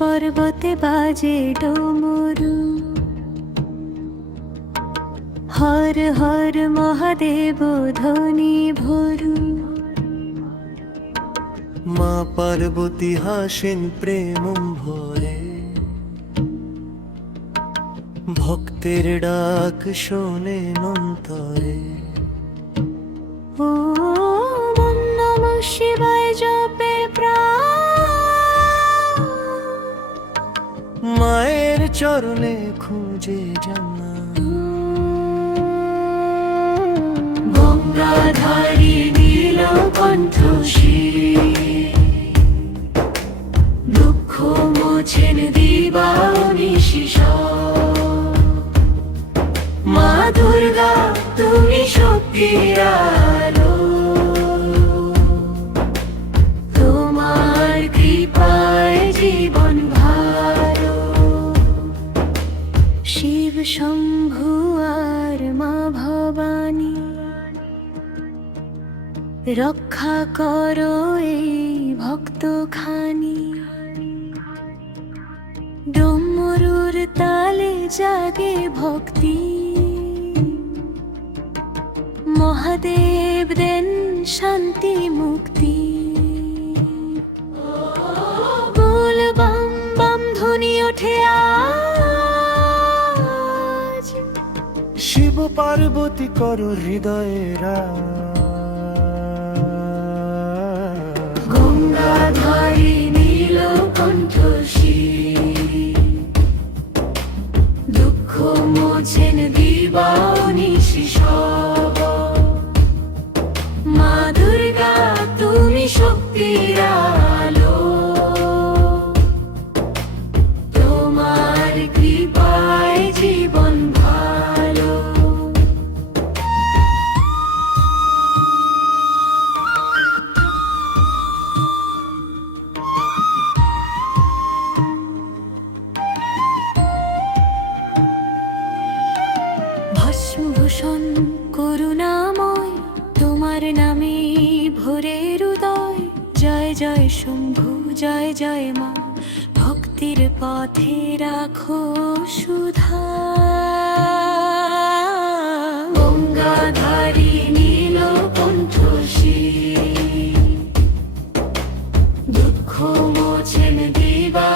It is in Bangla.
পর্বতে বাজে ডমরু, হর হর মহাদেব ধ্বনি ভরু। মা পার্বতী হাসেন প্রেম ভরে, ভক্তের ডাক শোনেন অন্তরে। ওম নমঃ শিবায় জপে প্রাণ, মায়ের চরণে খুঁজে জানা। গঙ্গাধারী নীলকণ্ঠ শিব, দুঃখ মোছেন দিবানিশি সব। মা দুর্গা তুমি শক্তির আলো, তোমার কৃপায় জীবন ভালো। শিব শম্ভু আর মা ভবানী, রক্ষা করো এই ভক্ত খানি। ডমরুর তালে জাগে ভক্তি, মহাদেব দেন শান্তি মুক্তি। বল বাম বাম ধ্বনি ওঠে আজ, শিব পার্বতী করো হৃদয়েরা। গঙ্গাধারী নীলকণ্ঠ শিব, দুঃখ মোছেন দিবানিশি সব। মা দুর্গা তুমি শক্তির আলো, তোমার কৃপায় জীবন ভালো। ভস্মভূষণ করুণাময়, তোমার নামে ভরে হৃদয়। জয় জয় শম্ভু জয় জয় মা, ভক্তির পথে রাখো সুধা। গঙ্গাধারী নীলকণ্ঠ শিব, দুঃখ মোছেন দিবা